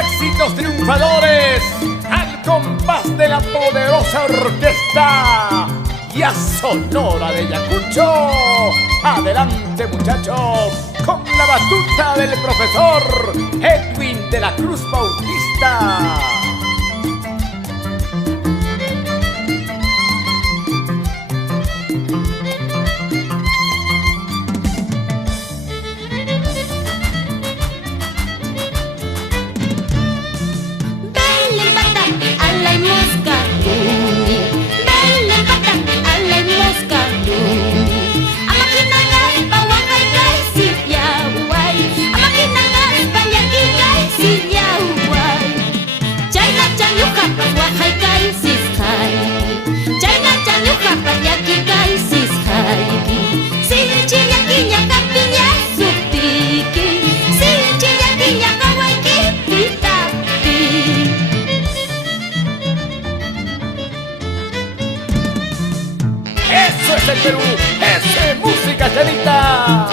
éxitos triunfadores al compás de la poderosa orquesta ya sonora de Ayacucho. Adelante, muchachos, con la batuta del profesor Edwin de la Cruz Bautista. Eso es el Perú, eso es música, Chanita.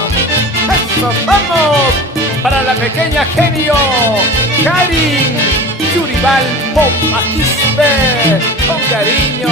Eso, vamos, para la pequeña genio Karin Yuribal Pomaquispe, con cariño.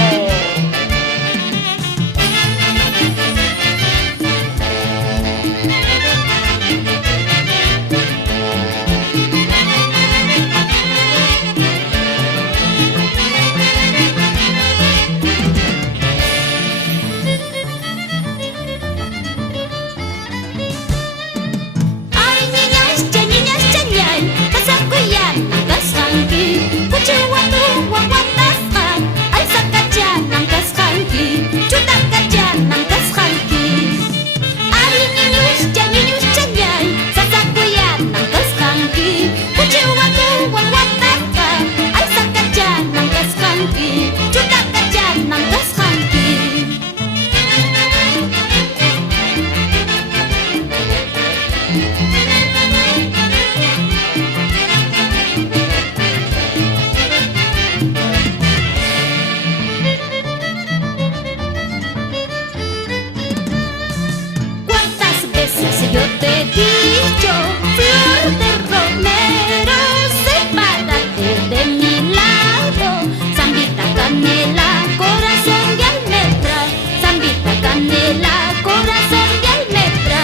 Yo te he dicho, flor de romero, sepárate de mi lado. Zambita, canela, corazón de almendra. Zambita, canela, corazón de almendra.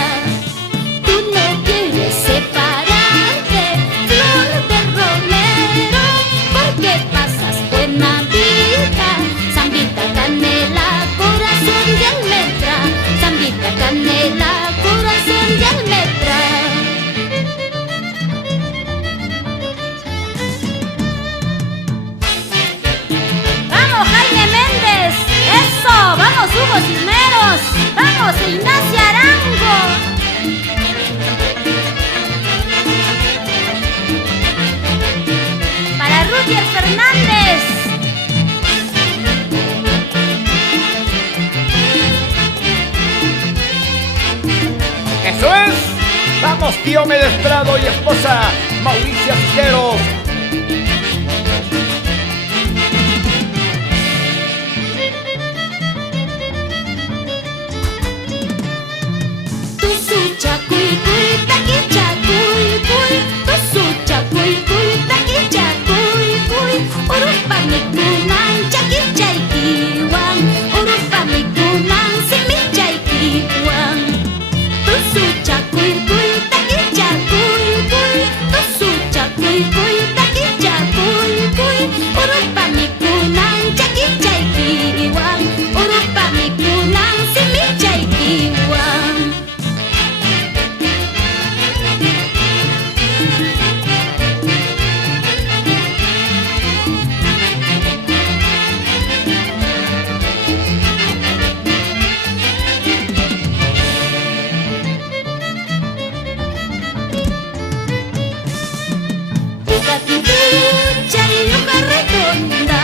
Tú no quieres separarte, flor de romero, porque pasas buena vida. Zambita, canela, corazón de almendra. Zambita, canela, corazón de almendra. ¡Vamos, Jaime Méndez! ¡Eso! ¡Vamos, Hugo Cisneros! ¡Vamos, Ignacia Arango! Para Rudier Fernández. Eso es. Vamos, tío Méndez Prado y esposa Mauricia Cisneros. Tusu chacuy cuy, taqui chacuy cuy. Tusu chacuy cuy, taqui chacuy cuy. Urupa mi kunan, chaki chaykiwan. Urupa mi kunan, simi chaykiwan. Tusu chacuy cuy, taqui chacuy cuy. Tusu chacuy cuy, taqui chacuy cuy. Urupa mi kunan, chaki chaykiwan. Urupa mi kunan, simi chaykiwan. Boca-quitucha y hoja redonda,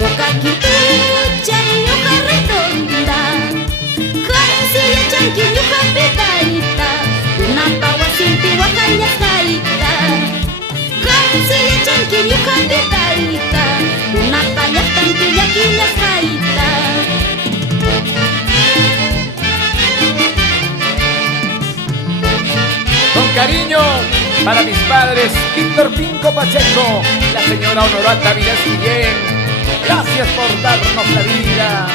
boca-quitucha y hoja redonda. Jancilla chanqui y hoja pedaita, una paua sin piwa caña caita. Jancilla chanqui y hoja pedaita, una paya tantilla quilla caita. Con cariño, Para mis padres, Víctor Pinco Pacheco, la señora Honorata Vilés Guillén, gracias por darnos la vida.